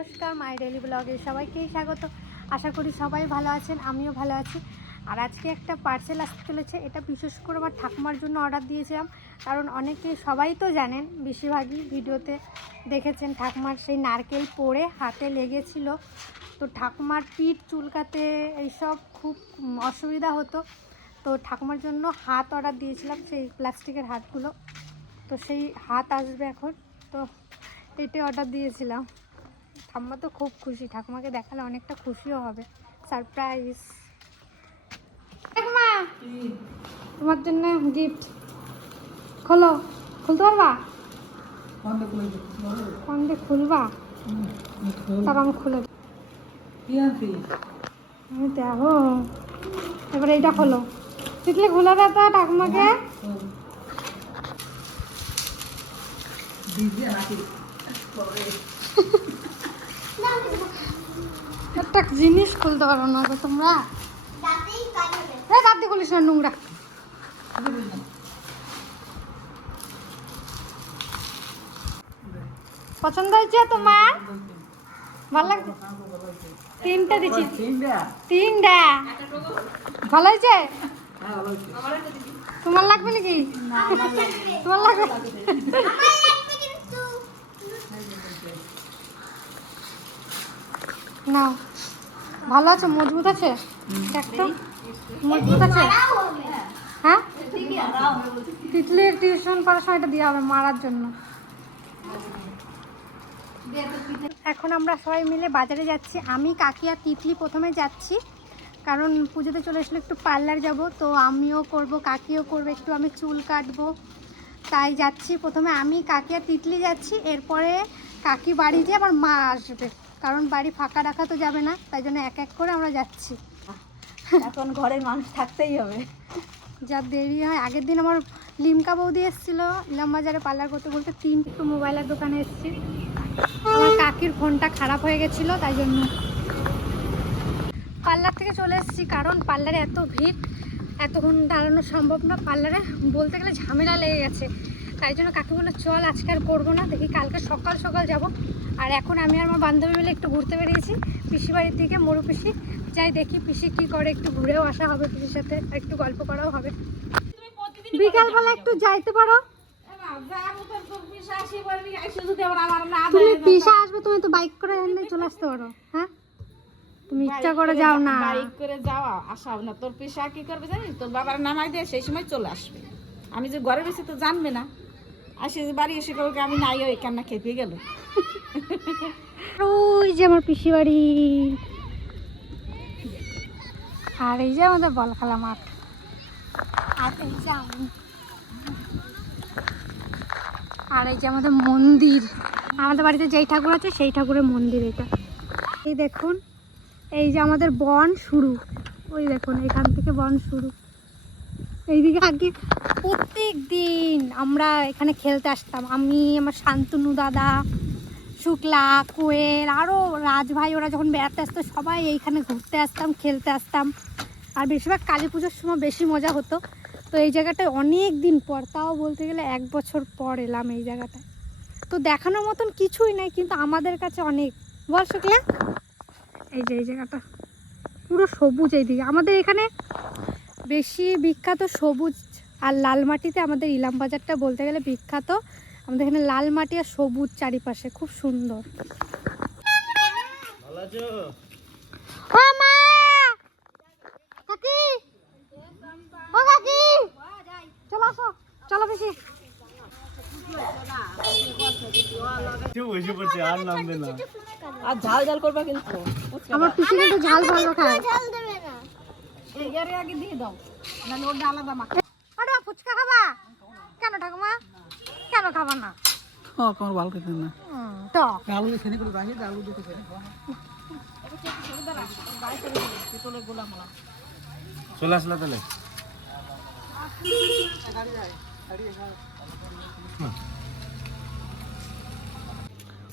নমস্কার, মাই ডেলি ব্লগে সবাইকেই স্বাগত। আশা করি সবাই ভালো আছেন, আমিও ভালো আছি। আর আজকে একটা পার্সেল আসতে চলেছে, এটা বিশেষ করে আমার ঠাকুমার জন্য অর্ডার দিয়েছিলাম। কারণ অনেকে সবাই তো জানেন, বেশিরভাগই ভিডিওতে দেখেছেন ঠাকুমার সেই নারকেল পড়ে হাতে লেগেছিল। তো ঠাকুমার পিঠ চুলকাতে এইসব খুব অসুবিধা হতো। তো ঠাকুমার জন্য হাত অর্ডার দিয়েছিলাম, সেই প্লাস্টিকের হাতগুলো। তো সেই হাত আসবে এখন। তো এটাই অর্ডার দিয়েছিলাম। ঠাম্মা তো খুব খুশি। ঠাকুমাকে দেখালে অনেকটা খুশিও হবে। সারপ্রাইজ ঠাকুমা তোমার জন্য গিফট খোলো। খুলতে পারবা? ফোন দিয়ে খুলবা? তারপর আমি খুলে। আমি দেখো এবারে এইটা খোলো। তিতলি খুলে দে তো ঠাকুমাকে। একটা জিনিস খুলতে পারো না গো তোমরা? দাদি খুলিস না নোংরা। পছন্দ হয়েছে তোমার? ভালো লাগছে? তিনটা দিচ্ছি। তিনটা? ভালো হয়েছে? তোমার লাগবে নাকি? তোমার লাগবে? না ভালো আছে? মজবুত আছে? একটা? মজবুত আছে? হ্যাঁ? তিতলির টিউশন পড়ার সময় এটা দেওয়া হবে মারার জন্য। এখন আমরা সবাই মিলে বাজারে যাচ্ছি। আমি, কাকি আর তিতলি প্রথমে যাচ্ছি। কারণ পুজোতে চলে আসলে একটু পার্লার যাব, তো আমিও করব, কাকিও করবে, একটু আমি চুল কাটবো। তাই যাচ্ছি প্রথমে। আমি, কাকি আর তিতলি যাচ্ছি। এরপরে কাকি বাড়ি যেয়ে আমার মা আসবে। কারণ বাড়ি ফাঁকা রাখা তো যাবে না তাই জন্য এক এক করে আমরা যাচ্ছি। এখন ঘরের মানুষ থাকতেই হবে। যা দেরি হয় আগের দিন আমার লিমকা বৌদি এসেছিল ইলাম বাজারে পার্লার করতে বলতে তিন একটু মোবাইলের দোকানে এসেছি। আমার কাকির ফোনটা খারাপ হয়ে গেছিল তাই জন্য। পার্লার থেকে চলে এসেছি কারণ পার্লারে এত ভিড় এতক্ষণ দাঁড়ানো সম্ভব না। পার্লারে বলতে গেলে ঝামেলা লেগে গেছে। তাই জন্য কাকি বলে চল আজকে আর করব না দেখি কালকে সকাল সকাল যাব। আর এখন আমি আর আমার বান্ধবী মিলে একটু ঘুরতে বেরিয়েছি পিসি বাড়ির দিকে মরু পিসি। যাই দেখি পিসি কি করে একটু ঘুরেও আসা হবে পিসির সাথে একটু গল্প করাও হবে। বিকালবেলা একটু যাইতে পারো। তুমি পিসা আসবে তুমি তো বাইক করে এনে চলে আসতে পারো হ্যাঁ? তুমি ইচ্ছা করে যাও না। বাইক করে যাওয়া আসাও না। তোর কি করবে জানিস? তোর বাবার নামাই দিয়ে সেই সময় চলে আসবে। আমি যে ঘরে বেশি তো জানবে না। আসে বাড়ি এসে কাউকে আমি নাই, ওই কান্না খেপে গেল। ওই যে আমার পিসি বাড়ি আর এই যে আমাদের বল খেলা মাঠ। আর এই যে আর এই যে আমাদের মন্দির। আমাদের বাড়িতে যেই ঠাকুর আছে, সেই ঠাকুরের মন্দির এটা। এই দেখুন, এই যে আমাদের বন শুরু। ওই দেখুন, এখান থেকে বন শুরু। এইদিকে আগে প্রত্যেক দিন আমরা এখানে খেলতে আসতাম। আমি, আমার শান্তনু দাদা, শুক্লা, কোয়েল আরও রাজভাই ওরা যখন বেড়াতে আসতো, সবাই এইখানে ঘুরতে আসতাম, খেলতে আসতাম। আর বেশিরভাগ কালী পুজোর সময় বেশি মজা হতো। তো এই জায়গাটায় অনেক দিন পর, তাও বলতে গেলে এক বছর পর এলাম এই জায়গাটায়। তো দেখানোর মতন কিছুই নেই, কিন্তু আমাদের কাছে অনেক। বল শুক্লা। এই যে, এই জায়গাটা। পুরো সবুজ এইদিকে। আমাদের এখানে বেশি বিখ্যাত সবুজ আর লাল মাটিতে আমাদের ইলাম বাজারটা বলতে গেলে বিখ্যাত। আমাদের এখানে লাল মাটি আর সবুজ চারিপাশে খুব সুন্দর। ও মা! কাকি! ও কাকি! চলো বেশি। আর নামবে না। আর ঝাল ঝাল করবা কিন্তু। আমার পিসি কিন্তু ঝাল ভালো খায়। এর আগে দিয়ে দাও। না ওটা আলাদা মা আরে ফুচকা খাবা? কেন ঠাকুমা? কেন খাবা না? হ্যাঁ তোমার ভালো খেতে না। টক আলু সেনে করে রাখি আলু দিতে পারে চলে আসলা তাহলে।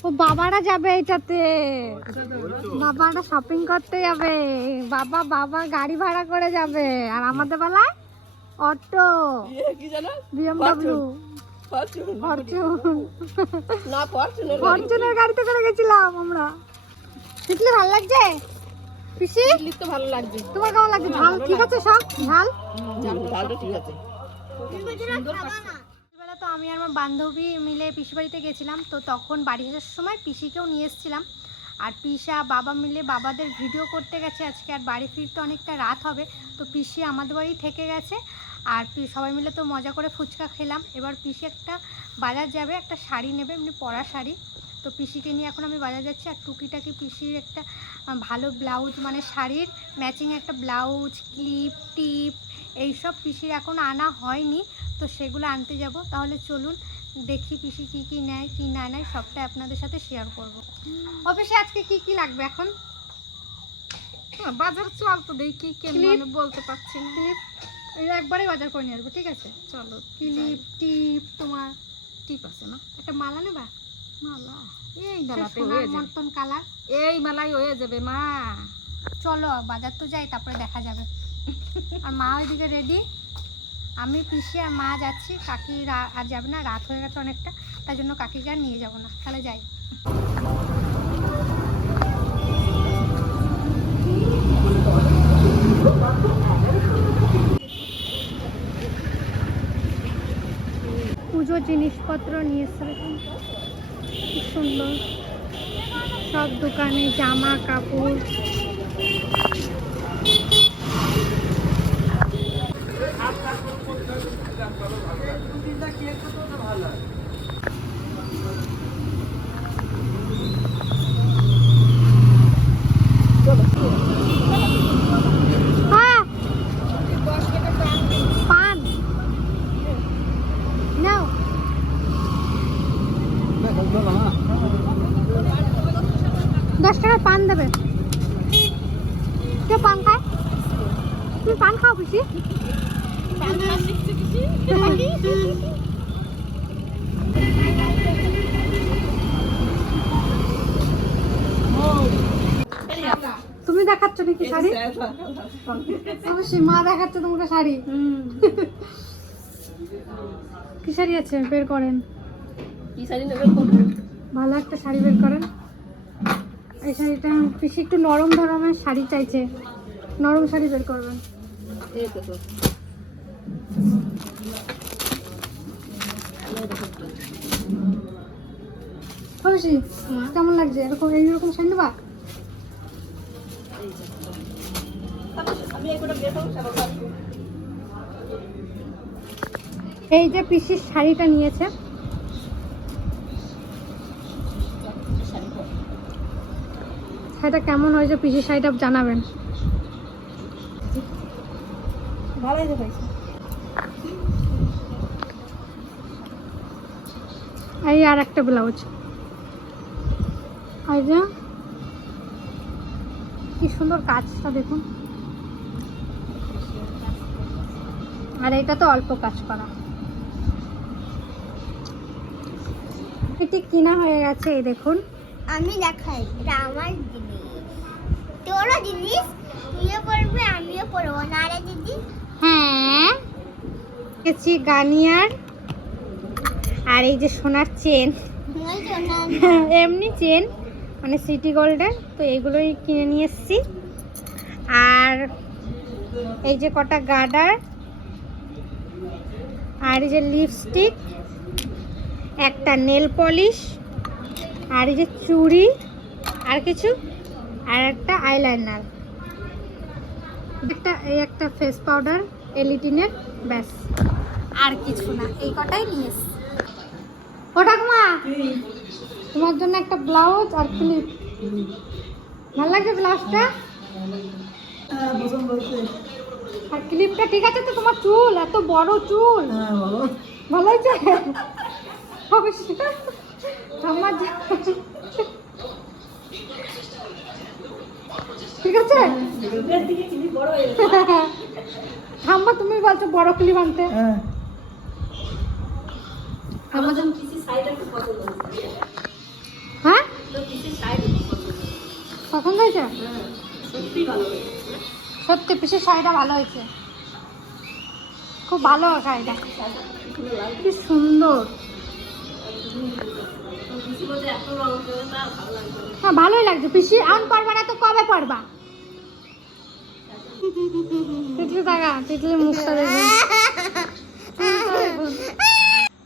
ও বাবারা যাবে এটাতে। বাবারা শপিং করতে যাবে। বাবা বাবা গাড়ি ভাড়া করে যাবে। আর আমাদের বেলায় অটো। বিএমডব্লিউ ফরচুনের ফরচুনের গাড়িতে করে গেছিলাম আমরা। ভালো লাগছে? পিসি? তো ভালো লাগছে। তোমার কেমন লাগছে? ঠিক আছে সব? ভালো? ঠিক আছে। বেলা তো আমি আর আমার বান্ধবী মিলে পিসি বাড়িতে গেছিলাম। তো তখন বাড়ি আসার সময় পিসিকেও নিয়ে এসেছিলাম। আর পিসা, বাবা মিলে বাবাদের ভিডিও করতে গেছে আজকে। আর বাড়ি ফিরতে অনেকটা রাত হবে। তো পিসি আমাদের বাড়ি থেকে গেছে। আর সবাই মিলে তো মজা করে ফুচকা খেলাম। এবার পিসি একটা বাজার যাবে, একটা শাড়ি নেবে, এমনি পরা শাড়ি। তো পিসিকে নিয়ে এখন আমি বাজার যাচ্ছি। আর টুকিটাকি পিসির একটা ভালো ব্লাউজ মানে শাড়ির ম্যাচিং একটা ব্লাউজ, ক্লিপ, টিপ, এইসব পিসির এখন আনা হয়নি। তো সেগুলো আনতে যাব। তাহলে চলুন দেখি পিসি কি কি নেয় কি না নেয় সবটা আপনাদের সাথে শেয়ার করব। অফিসে আজকে কি কি লাগবে এখন? হ্যাঁ, বাজার চল তো দেখি কেন Clip? মানে বলতে পারছি না। ক্লিপ। একবারে বাজার করে নিয়ে আসব ঠিক আছে? চলো ক্লিপ টিপ তোমার টিপ আছে না? একটা মালা নেবা? মালা? এই মেলাতে হয়ে যাবে। মতন কালার। এই মেলাই হয়ে যাবে মা। চলো বাজার তো যাই তারপরে দেখা যাবে। আর মা ওইদিকে রেডি আমি পিসি আর মা যাচ্ছি, কাকি আর যাবে না, রাত হয়ে গেছে অনেকটা, তাই জন্য কাকিকে আর নিয়ে যাব না, তাহলে যাই। পুজোর জিনিসপত্র নিয়ে দেখুন। সুন্দর। সব দোকানে জামা, কাপড় হ্যাঁ পান নাও দশ টাকার পান দেবে। কেউ পান খায়? তুমি পান খাও বুঝি তুমি দেখাচ্ছ নাকি শাড়ি? অবশ্যই মা দেখাচ্ছে তোমাকে শাড়ি। কি শাড়ি আছে? বের করেন। কি শাড়ি ভালো একটা শাড়ি বের করেন। এই শাড়িটা পিসি একটু নরম ধরনের শাড়ি চাইছে। নরম শাড়ি বের করবেন। কেমন লাগছে? এরকম এইরকম শাড়ি নেবা? এই যে পিসির শাড়িটা নিয়েছে। শাড়িটা কেমন হয়েছে পিসির শাড়িটা জানাবেন। ভালোই এই আর একটা ব্লাউজ। এই যে কি সুন্দর কাজটা দেখুন। আর এটা তো অল্প কাজ করা। এটি কিনা হয়ে গেছে এই দেখুন। আমি দেখাই এটা আমার তোরও জিনিস তুইও পড়বে আমিও পড়ব না রে দিদি? হ্যাঁ। গেছি গানিয়ার আর এই যে সোনার চেন। এমনি চেন মানে সিটি গোল্ডের তো এগুলোই কিনে নিয়ে এসেছি। আর এই যে কটা গার্ডার আর এই যে লিপস্টিক একটা নেল পলিশ আর এই যে চুড়ি আর কিছু আর একটা আইলাইনার একটা এই একটা ফেস পাউডার এলিটিনের ব্যাস। আর কিছু না এই কটাই নিয়ে এসেছি। ও ঠাকুমা তোমার জন্য একটা ব্লাউজ আর ক্লিপ ভালো লাগছে ব্লাউজটা আর ক্লিপটা ঠিক আছে তো তোমার চুল এত বড় চুল। ভালো হয়েছে অবশ্যই। ঠিক আছে? ঠাম্মা তুমি বলছো বড় ক্লিপ আনতে হ্যাঁ। পছন্দ হয়েছে সত্যি পিসের শাড়িটা ভালো হয়েছে। খুব ভালো শাড়িটা। কি সুন্দর। হ্যাঁ ভালোই লাগছে। পিসি, আম পারবা না তো কবে পারবা?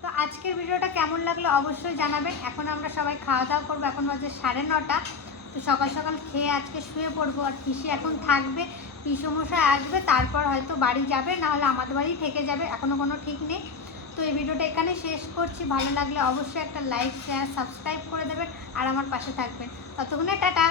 তো আজকের ভিডিওটা কেমন লাগল অবশ্যই জানাবেন। এখন আমরা সবাই খাওয়া দাওয়া করব। এখন বাজে সাড়ে নটা। তো সকাল সকাল খেয়ে আজকে শুয়ে পড়ব। আর পিসি এখন থাকবে, পিসমশাই আসবে, তারপর হয়তো বাড়ি যাবে না হলে আমাদের বাড়ি থেকে যাবে। এখনও কোনো ঠিক নেই। তো এই ভিডিওটা এখানে শেষ করছি। ভালো লাগলে অবশ্যই একটা লাইক শেয়ার সাবস্ক্রাইব করে দেবেন আর আমার পাশে থাকবেন। ততক্ষণে টাটা।